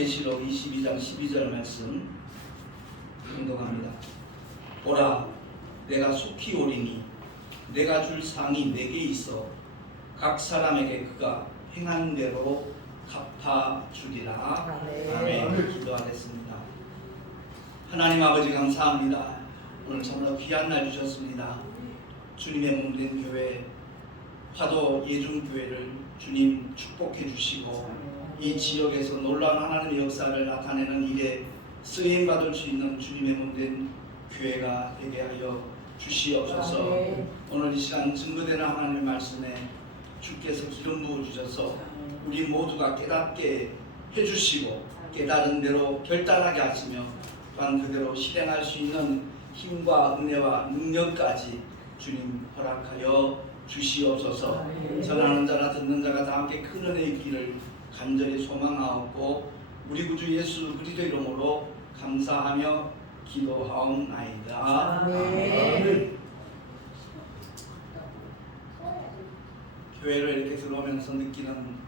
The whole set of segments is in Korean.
계시록 22장 12절 말씀 공독합니다. 보라, 내가 속히 오리니 내가 줄 상이 내게 있어 각 사람에게 그가 행한 대로 갚아주리라. 아멘. 기도하겠습니다. 하나님 아버지 감사합니다. 오늘 정말 귀한 날 주셨습니다. 주님의 몸된 교회 화도 예중교회를 주님 축복해 주시고 이 지역에서 놀라운 하나님의 역사를 나타내는 일에 쓰임받을 수 있는 주님의 몸된 교회가 되게 하여 주시옵소서. 오늘 이 시간 증거되는 하나님의 말씀에 주께서 기름 부어 주셔서 우리 모두가 깨닫게 해주시고 깨달은 대로 결단하게 하시며 또한 그대로 실행할 수 있는 힘과 은혜와 능력까지 주님 허락하여 주시옵소서. 전하는 자나 듣는 자가 다 함께 큰 은혜 있기를 간절히 소망하옵고 우리 구주 예수 그리스도 이름으로 감사하며 기도하옵나이다. 아멘. 교회를 이렇게 들어오면서 느끼는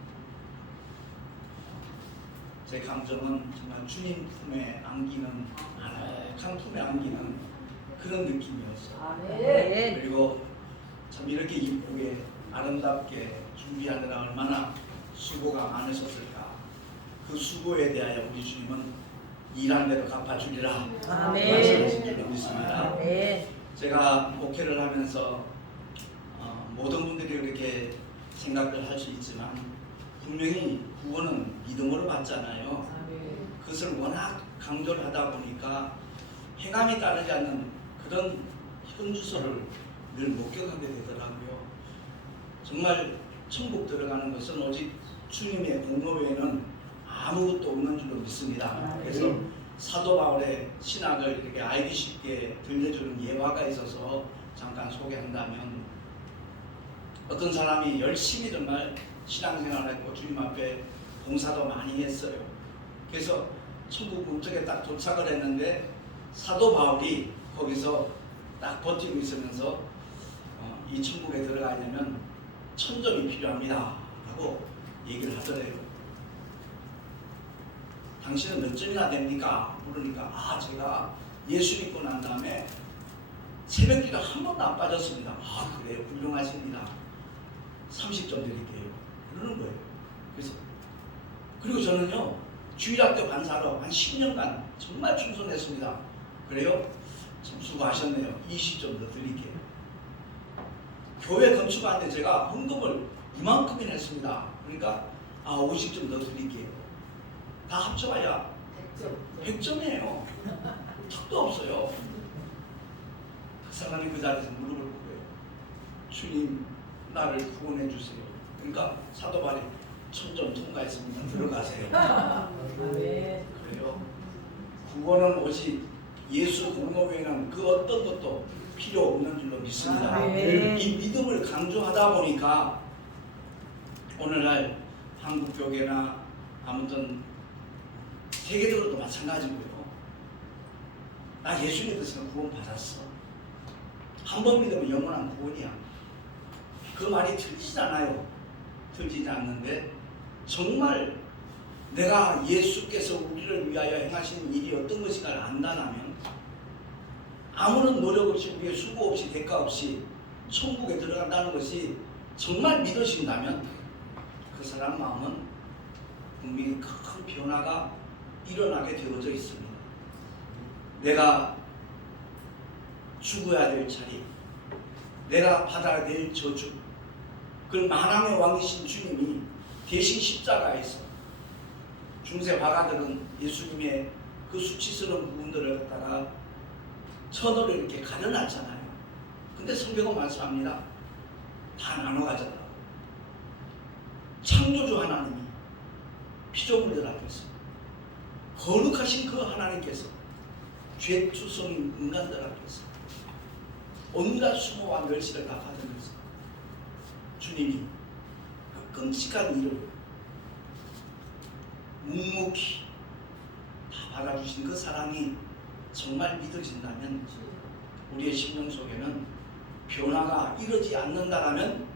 제 감정은 정말 주님 품에 안기는 아늑한 품에 안기는 그런 느낌이었어요. 그리고 참 이렇게 이쁘게 아름답게 준비하느라 얼마나 수고가 많으셨을까. 그 수고에 대하여 우리 주님은 일한 대로 갚아주리라 말씀하신 줄로 믿습니다. 제가 목회를 하면서 모든 분들이 그렇게 생각을 할 수 있지만 분명히 구원은 믿음으로 받잖아요. 그것을 워낙 강조를 하다 보니까 행함이 따르지 않는 그런 현주소를 늘 목격하게 되더라고요. 정말 천국 들어가는 것은 오직 주님의 공로 외에는 아무것도 없는 줄로 믿습니다. 그래서 사도 바울의 신학을 이렇게 알기 쉽게 들려주는 예화가 있어서 잠깐 소개한다면, 어떤 사람이 열심히 정말 신앙생활을 했고 주님 앞에 봉사도 많이 했어요. 그래서 천국 문턱에 딱 도착을 했는데 사도 바울이 거기서 딱 버티고 있으면서 이 천국에 들어가려면 1000점이 필요합니다 라고 얘기를 하더래요. 당신은 몇 점이나 됩니까? 물으니까 제가 예수 믿고 난 다음에 새벽기도 한 번도 안 빠졌습니다. 그래요? 훌륭하십니다. 30점 드릴게요. 그러는 거예요. 그리고 저는요 주일학교 간사로 한 10년간 정말 충성했습니다. 그래요? 참 수고하셨네요. 20점 더 드릴게요. 교회 건축하는데 제가 헌금을 이만큼이나 했습니다. 그러니까 50점 더 드릴게요. 다 합쳐봐야 100점이에요. 턱도 없어요. 그 사람이 그 자리에서 무릎을 꿇어요. 주님, 나를 구원해 주세요. 그러니까 사도 바울이 1000점 통과했습니다. 들어가세요. 그래요. 구원은 오직 예수 공로 외에는 그 어떤 것도 필요 없는 줄로 믿습니다. 이 믿음을 강조하다 보니까 오늘날 한국 교회나 아무튼 세계적으로도 마찬가지고요. 나 예수 믿어서 구원 받았어. 한 번 믿으면 영원한 구원이야. 그 말이 틀리지 않아요. 틀리지 않는데 정말 내가 예수께서 우리를 위하여 행하시는 일이 어떤 것인가를 안다면 아무런 노력 없이 우리의 수고 없이 대가 없이 천국에 들어간다는 것이 정말 믿으신다면 그 사람 마음은 분명히 큰 변화가 일어나게 되어져 있습니다. 내가 죽어야 될 자리, 내가 받아야 될 저주, 그걸 만왕의 왕이신 주님이 대신 십자가에서 중세 화가들은 예수님의 그 수치스러운 부분들을 갖다가 천으로 이렇게 가려놨잖아요. 근데 성경은 말씀합니다. 다 나눠 가졌다고. 창조주 하나님이 피조물들 앞에서 거룩하신 그 하나님께서 죄투성인 인간들 앞에서 온갖 수모와 멸시를 다 받으면서 주님이 그 끔찍한 일을 묵묵히 다 받아주신 그 사랑이 정말 믿어진다면 우리의 심령 속에는 변화가 이루어지지 않는다라면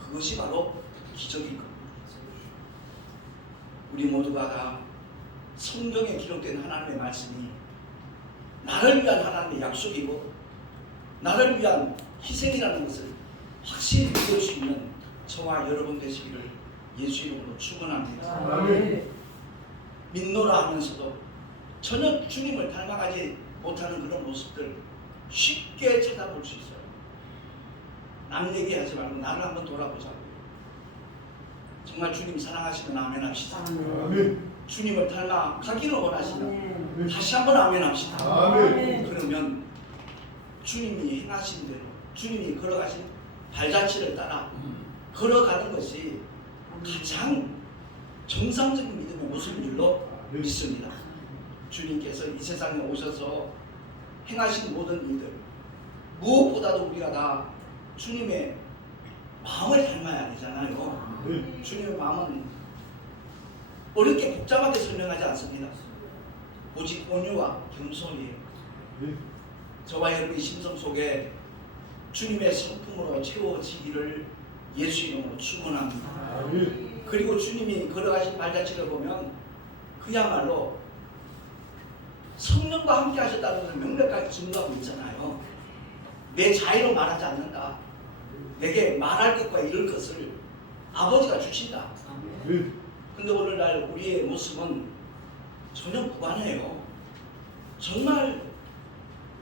그것이 바로 기적일 겁니다. 우리 모두가 다 성경에 기록된 하나님의 말씀이 나를 위한 하나님의 약속이고 나를 위한 희생이라는 것을 확실히 믿을 수 있는 저와 여러분 되시기를 예수 이름으로 축원합니다. 믿노라 하면서도 전혀 주님을 닮아가지 못하는 그런 모습들 쉽게 찾아볼 수 있어요. 남 얘기하지 말고 나를 한번 돌아보자고요. 정말 주님 사랑하시면 아멘 합시다. 주님을 닮아가기를 원하시면 다시 한번 아멘 합시다. 그러면 주님이 행하신 대로 주님이 걸어가신 발자취를 따라 걸어가는 것이 가장 정상적인 믿음의 모습인 줄로 믿습니다. 주님께서 이 세상에 오셔서 행하신 모든 일들 무엇보다도 우리가 다 주님의 마음을 닮아야 되잖아요. 주님의 마음은 어렵게 복잡하게 설명하지 않습니다. 오직 온유와 겸손이에요. 저와 여러분의 심성 속에 주님의 성품으로 채워지기를 예수 이름으로 축원합니다. 그리고 주님이 걸어가신 발자취를 보면 그야말로 성령과 함께 하셨다는 것을 명백하게 증거하고 있잖아요. 내 자의로 말하지 않는다. 내게 말할 것과 이룰 것을 아버지가 주신다. 근데 오늘날 우리의 모습은 전혀 무관해요. 정말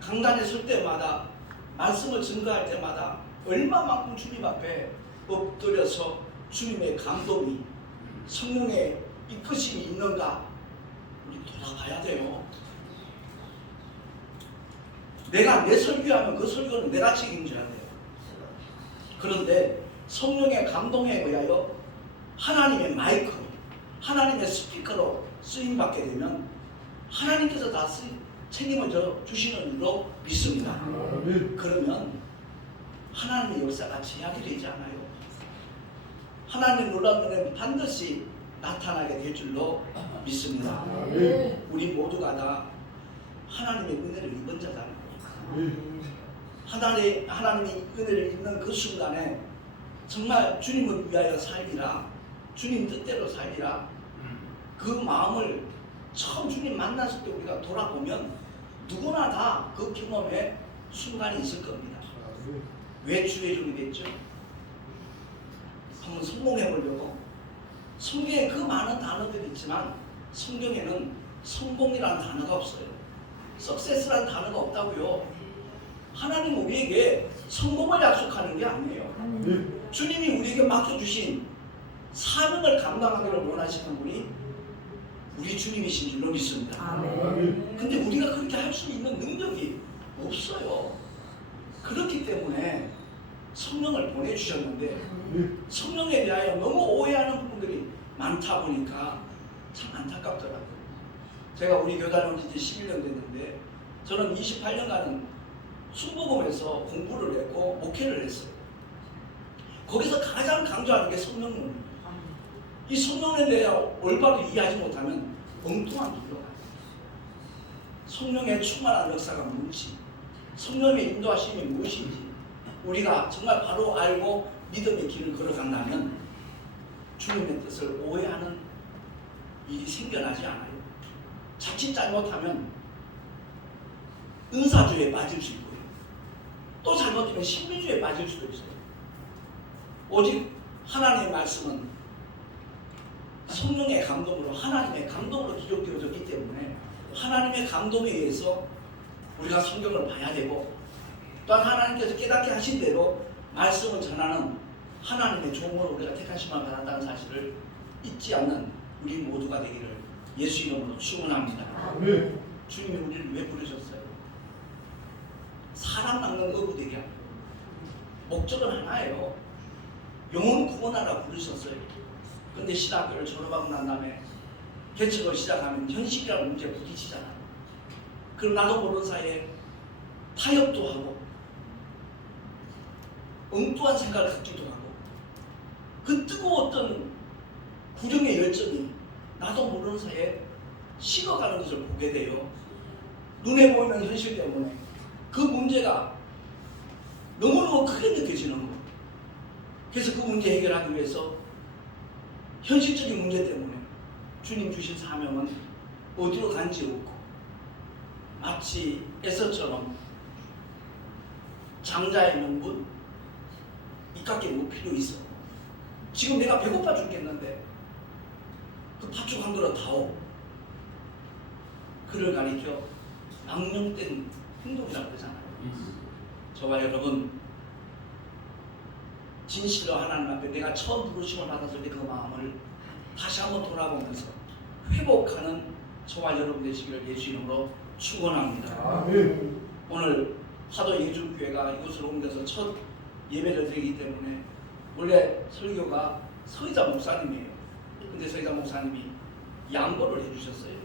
강단에 설 때마다 말씀을 증거할 때마다 얼마만큼 주님 앞에 엎드려서 주님의 감동이 성령의 이끄심이 있는가 우리 돌아봐야 돼요. 내가 내 설교하면 그 설교는 내가 책임져야 돼요. 그런데 성령의 감동에 의하여 하나님의 마이크, 하나님의 스피커로 쓰임받게 되면 하나님께서 다 책임을 주시는 줄로 믿습니다. 그러면 하나님의 역사가 제약이 되지 않아요. 하나님의 놀라운 은혜는 반드시 나타나게 될 줄로 믿습니다. 우리 모두가 다 하나님의 은혜를 입은 자잖아요. 하나님의 은혜를 입는 그 순간에 정말 주님을 위하여 살리라, 주님 뜻대로 살리라, 그 마음을 처음 주님 만났을 때 우리가 돌아보면 누구나 다 그 경험에 순간이 있을 겁니다. 왜 주의 종이 됐죠? 한번 성공해 보려고. 성경에 그 많은 단어들이 있지만 성경에는 성공이라는 단어가 없어요. 석세스라는 단어가 없다고요. 하나님은 우리에게 성공을 약속하는 게 아니에요. 주님이 우리에게 맡겨주신 사명을 감당하기를 원하시는 분이 우리 주님이신 줄로 믿습니다. 근데 우리가 그렇게 할 수 있는 능력이 없어요. 그렇기 때문에 성령을 보내주셨는데 성령에 대하여 너무 오해하는 부분들이 많다 보니까 참 안타깝더라고요. 제가 우리 교단에 온 지 11년 됐는데 저는 28년간은 순복음에서 공부를 했고 목회를 했어요. 거기서 가장 강조하는 게 성령론입니다. 이 성령에 대하여 올바로 이해하지 못하면 엉뚱한 길로 가요. 성령의 충만한 역사가 뭔지, 성령의 인도하심이 무엇인지 우리가 정말 바로 알고 믿음의 길을 걸어간다면 주님의 뜻을 오해하는 일이 생겨나지 않아요. 자칫 잘못하면 은사주에 빠질 수 있고요. 또 잘못하면 신비주의에 빠질 수도 있어요. 오직 하나님의 말씀은 성령의 감동으로 하나님의 감동으로 기록되어졌기 때문에 하나님의 감동에 의해서 우리가 성경을 봐야 되고 또한 하나님께서 깨닫게 하신 대로 말씀을 전하는 하나님의 종으로 우리가 택하심을 받았다는 사실을 잊지 않는 우리 모두가 되기를 예수 이름으로 축원합니다. 주님이 우리를 왜 부르셨어요? 사람 낚는 어부되게 하고 목적은 하나예요. 영혼 구원하라 부르셨어요. 근데 신학교를 졸업하고 난 다음에 개척을 시작하면 현실이라는 문제에 부딪히잖아요. 그럼 나도 모르는 사이에 타협도 하고 엉뚱한 생각을 갖기도 하고 그 뜨거웠던 구령의 열정이 나도 모르는 사이에 식어가는 것을 보게 돼요. 눈에 보이는 현실 때문에 그 문제가 너무너무 크게 느껴지는 거예요. 그래서 그 문제 해결하기 위해서 현실적인 문제 때문에 주님 주신 사명은 어디로 간지 없고 마치 에서처럼 장자의 명분 이깎게 뭐 필요 있어. 지금 내가 배고파 죽겠는데 그 팥죽 한 그릇 다오. 그를 가리켜 망령된 행동이라고 그러잖아요. 저와 여러분 진실로 하나님 앞에 내가 처음 부르심을 받았을 때 그 마음을 다시 한번 돌아보면서 회복하는 저와 여러분 되시기를 예수 이름으로 축원합니다. 오늘 화도 예주교회가 이곳으로 옮겨서 첫 예배를 드리기 때문에 원래 설교가 서희자 목사님이에요. 근데 서희자 목사님이 양보를 해주셨어요.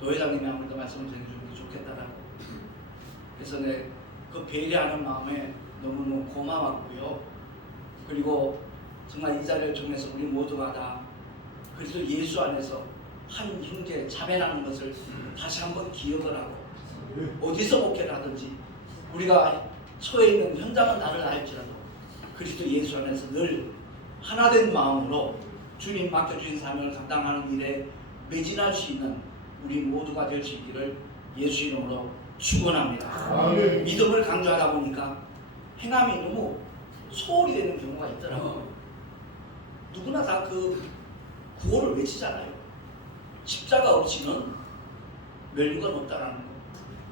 노 회장님이 아무래도 말씀을 전해주면 좋겠다라고. 그래서 그 배려하는 마음에 너무너무 고마웠고요. 그리고 정말 이 자리를 통해서 우리 모두가 다 그리스도 예수 안에서 한 형제 자매라는 것을 다시 한번 기억을 하고 어디서 목회를 하든지 우리가 처해 있는 현장은 나를 알지라도 그리스도 예수 안에서 늘 하나된 마음으로 주님 맡겨주신 사명을 감당하는 일에 매진할 수 있는 우리 모두가 될 수 있기를 예수 이름으로 축원합니다. 믿음을 강조하다 보니까 행함이 너무 소홀히 되는 경우가 있더라고요. 누구나 다 그 구호를 외치잖아요. 십자가 없이는 멸류관 없다라는 거.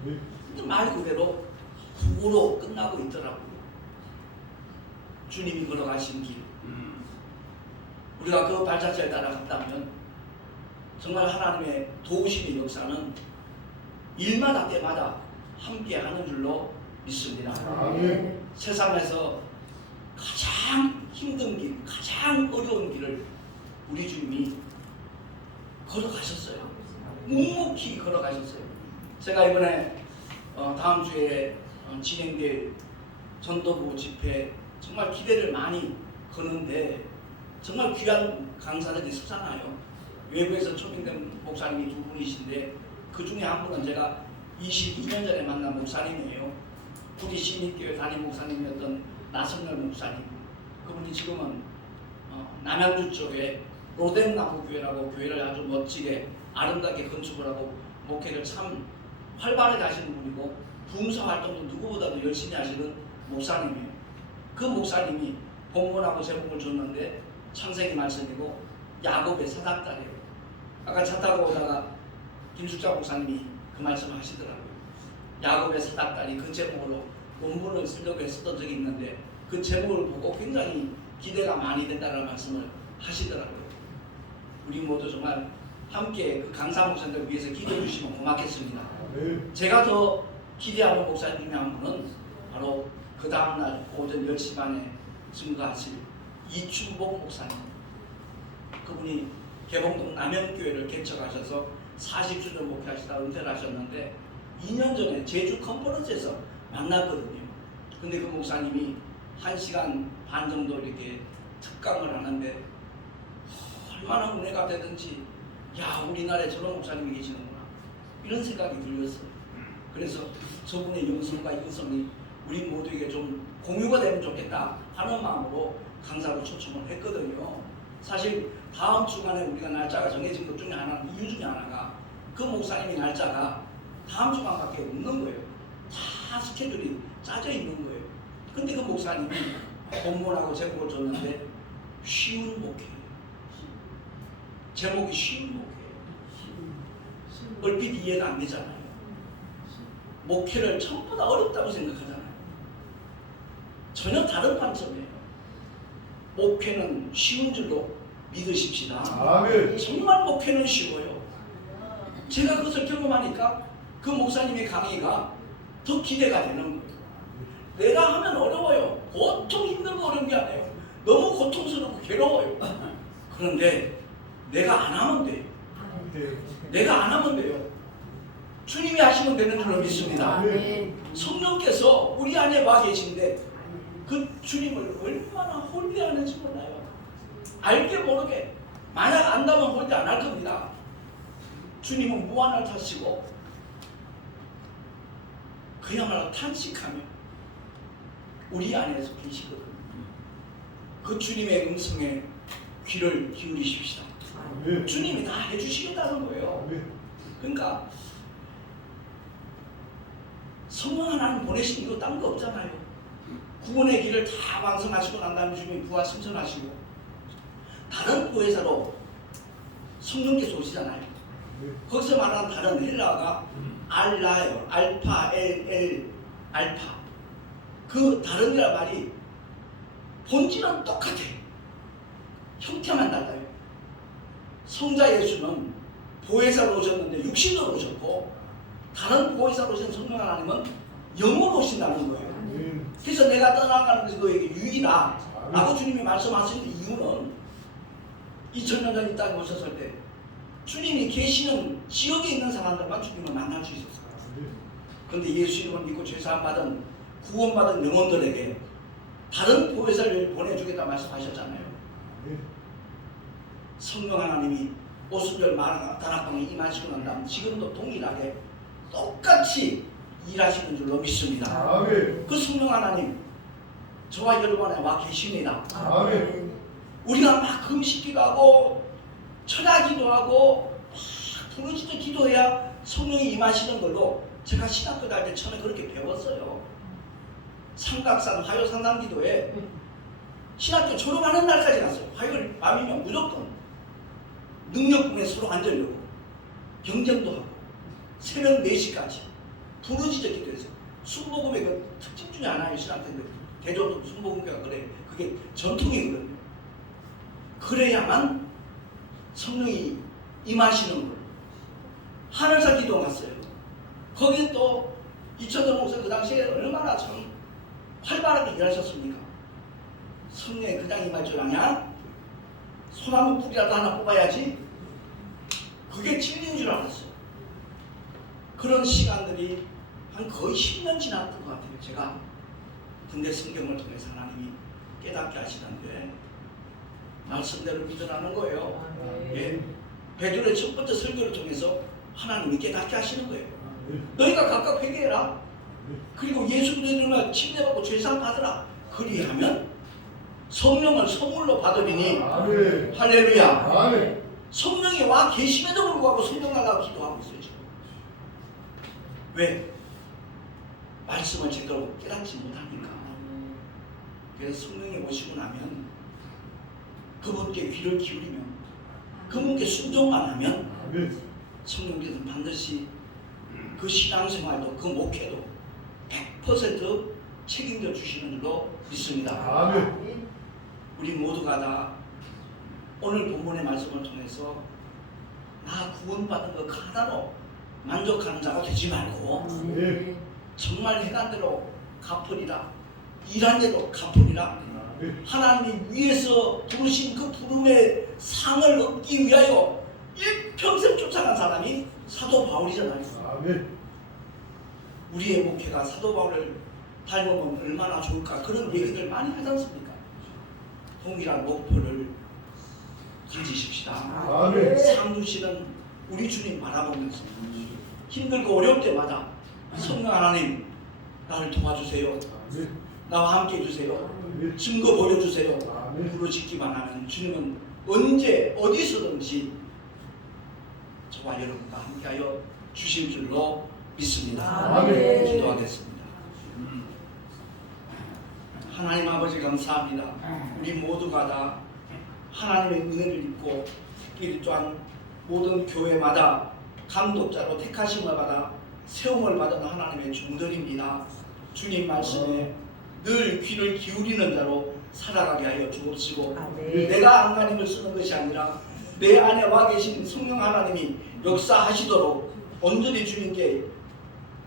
근데 말 그대로 구호로 끝나고 있더라고요. 주님이 걸어가신 길. 우리가 그 발자취를 따라갔다면 정말 하나님의 도우심의 역사는 일마다 때마다 함께하는 줄로 믿습니다. 세상에서 가장 힘든 길, 가장 어려운 길을 우리 주님이 걸어가셨어요. 묵묵히 걸어가셨어요. 제가 이번에 다음 주에 진행될 전도부 집회 정말 기대를 많이 거는데 정말 귀한 강사들이 섭잖아요. 외부에서 초빙된 목사님이 두 분이신데 그 중에 한 분은 제가 22년 전에 만난 목사님이에요. 부디 시민교회 담임 목사님이었던 나성열 목사님. 그분이 지금은 남양주 쪽에 로뎀나무교회라고 교회를 아주 멋지게 아름답게 건축을 하고 목회를 참 활발하게 하시는 분이고 부흥사 활동도 누구보다도 열심히 하시는 목사님이에요. 그 목사님이 본문하고 제목을 줬는데 창세기 말씀이고 야곱의 사닥다리예요. 아까 차 타고 오다가 김숙자 목사님이 그 말씀을 하시더라고요. 야곱의 사닥다리 그 제목으로 논문을 쓰려고 했었던 적이 있는데 그 제목을 보고 굉장히 기대가 많이 된다는 말씀을 하시더라고요. 우리 모두 정말 함께 그 강사 목사님들 위해서 기도해 주시면 고맙겠습니다. 제가 더 기대하는 목사님 중에 한 분은 바로 그 다음날 오전 10시 반에 증거하실 이춘복 목사님. 그분이 개봉동 남영교회를 개척하셔서 40주년 목회하시다 은퇴를 하셨는데 2년 전에 제주 컨퍼런스에서 만났거든요. 근데 그 목사님이 1시간 반 정도 이렇게 특강을 하는데 얼마나 은혜가 되든지 야 우리나라에 저런 목사님이 계시는구나 이런 생각이 들렸어요. 그래서 저분의 영성과 인성이 우리 모두에게 좀 공유가 되면 좋겠다 하는 마음으로 강사로 초청을 했거든요. 사실 다음 주간에 우리가 날짜가 정해진 것 중에 하나는 이유 중에 하나가 그 목사님의 날짜가 다음 주간밖에 없는 거예요. 다 스케줄이 짜져 있는 거예요. 근데 그 목사님이 본문하고 제목을 줬는데 쉬운 목회예요. 제목이 쉬운 목회예요. 얼핏 이해가 안 되잖아요. 목회를 전부 다 어렵다고 생각하잖아요. 전혀 다른 관점이에요. 목회는 쉬운 줄로 믿으십시다. 아멘. 정말 목회는 쉬워요. 제가 그것을 경험하니까 그 목사님의 강의가 더 기대가 되는 거예요. 내가 하면 어려워요. 보통 힘들고 어려운 게 아니에요. 너무 고통스럽고 괴로워요. 그런데 내가 안 하면 돼요. 내가 안 하면 돼요. 주님이 하시면 되는 줄로 믿습니다. 성령께서 우리 안에 와 계신데 그 주님을 얼마나 홀대하는지 몰라요. 알게 모르게 만약 안다면 홀대 안 할 겁니다. 주님은 무한을 타시고 그야말로 탄식하며 우리 안에서 계시거든요. 그 주님의 음성에 귀를 기울이십시다. 주님이 다 해주시겠다는 거예요. 그러니까 성령 하나님 보내신 이유 딴 거 없잖아요. 구원의 길을 다 완성하시고 난 다음에 주님이 부활 승천하시고 다른 보혜사로 성령께서 오시잖아요. 거기서 말하는 다른 헬라어가 알라예요. 알파, 엘, 알파. 그 다른 헬라 말이 본질은 똑같아. 형태만 달라요. 성자 예수는 보혜사로 오셨는데 육신으로 오셨고 다른 보혜사로 오신 성령 하나님은 영으로 오신다는 거예요. 그래서 내가 떠나가는 것이 너에게 유익이다 라고 주님이 말씀하시는 이유는 2000년 전 이 땅에 오셨을 때 주님이 계시는 지역에 있는 사람들만 주님을 만날 수 있었어요. 그런데 예수 이름을 믿고 죄사함 받은 구원받은 영혼들에게 다른 보혜사를 보내주겠다 말씀하셨잖아요. 성령 하나님이 오순절 다락방에 임하시고 난 다음 지금도 동일하게 똑같이 일하시는 줄로 믿습니다. 그 성령 하나님 저와 여러분 안에 와 계십니다. 우리가 막 금식기도 하고 철야기도 하고 막 부르짖어 기도해야 성령이 임하시는 걸로 제가 신학교 다닐 때 처음에 그렇게 배웠어요. 삼각산 화요 상담기도에 신학교 졸업하는 날까지 갔어요. 화요일 밤이면 무조건 능력분에 서로 앉으려고 경쟁도 하고 새벽 4시까지 부르짖어 기도해서 순복음의 그 특징 중에 하나예요. 신학생들 대조도 순복음교가 그래. 그게 전통이거든요. 그래야만 성령이 임하시는 거예요. 하늘사 기도 갔어요. 거기 또 이천원 목사 그 당시에 얼마나 참 활발하게 일하셨습니까? 성령이 그냥 임할 줄 아냐? 소나무 뿌리라도 하나 뽑아야지. 그게 진리인 줄 알았어요. 그런 시간들이 한 거의 10년 지났던 것 같아요. 제가 근데 성경을 통해서 하나님이 깨닫게 하시던데 말씀대로 믿으라는 거예요. 예. 베드로의 첫 번째 설교를 통해서 하나님이 깨닫게 하시는 거예요. 너희가 각각 회개해라. 그리고 예수 믿으면 침례받고 죄사함 받으라. 그리하면 성령을 선물로 받으리니 할렐루야. 성령이 와 계심에도 불구하고 성령 달라고 기도하고 있어요. 지금. 왜? 말씀을 제대로 깨닫지 못하니까. 그래서 성령이 오시고 나면 그분께 귀를 기울이면 그분께 순종만 하면 성령께서는 반드시 그 신앙생활도 그 목회도 100% 책임져 주시는 줄로 믿습니다. 우리 모두가 다 오늘 본문의 말씀을 통해서 나 구원받은 것 하나로 만족하는 자가 되지 말고 정말 해간 대로 갚으리라, 일한 대로 갚으리라. 하나님 위에서 부르신 그 부름의 상을 얻기 위하여 일평생 쫓아간 사람이 사도 바울이잖아요. 우리의 목회가 사도 바울을 닮으면 얼마나 좋을까, 그런 얘기들 많이 하지 않습니까? 동일한 목표를 가지십시다. 상 주시는 우리 주님 바라보면서 힘들고 어려울 때마다 성령 하나님 나를 도와주세요. 나와 함께 해주세요. 증거 보여주세요. 부르짖기만 하면 주님은 언제 어디서든지 저와 여러분과 함께하여 주실 줄로 믿습니다. 기도하겠습니다. 하나님 아버지 감사합니다. 우리 모두가 다 하나님의 은혜를 입고 이 또한 모든 교회마다 감독자로 택하심을 받아 세움을 받은 하나님의 종들입니다. 주님 말씀에 늘 귀를 기울이는 자로 살아가게 하여 주옵시고 내가 안간힘을 쓰는 것이 아니라 내 안에 와 계신 성령 하나님이 역사하시도록 온전히 주님께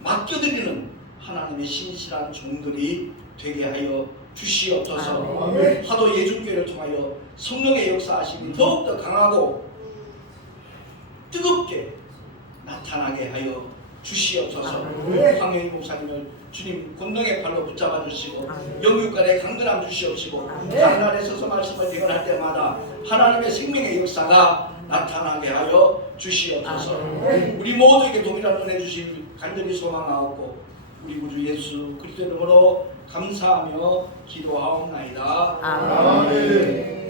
맡겨드리는 하나님의 신실한 종들이 되게 하여 주시옵소서. 하도 예중교회를 통하여 성령의 역사하심이 더욱더 강하고 뜨겁게 나타나게 하여 주시옵소서. 황영희 목사님을 주님 권능의 팔로 붙잡아 주시고 영육간에 강건함 주시옵시고 장난에 서서 말씀을 대언할 때마다 하나님의 생명의 역사가 나타나게 하여 주시옵소서. 우리 모두에게 동일한 은혜 주실 간절히 소망하옵고 우리 구주 예수 그리스도 이름으로 감사하며 기도하옵나이다. 아멘.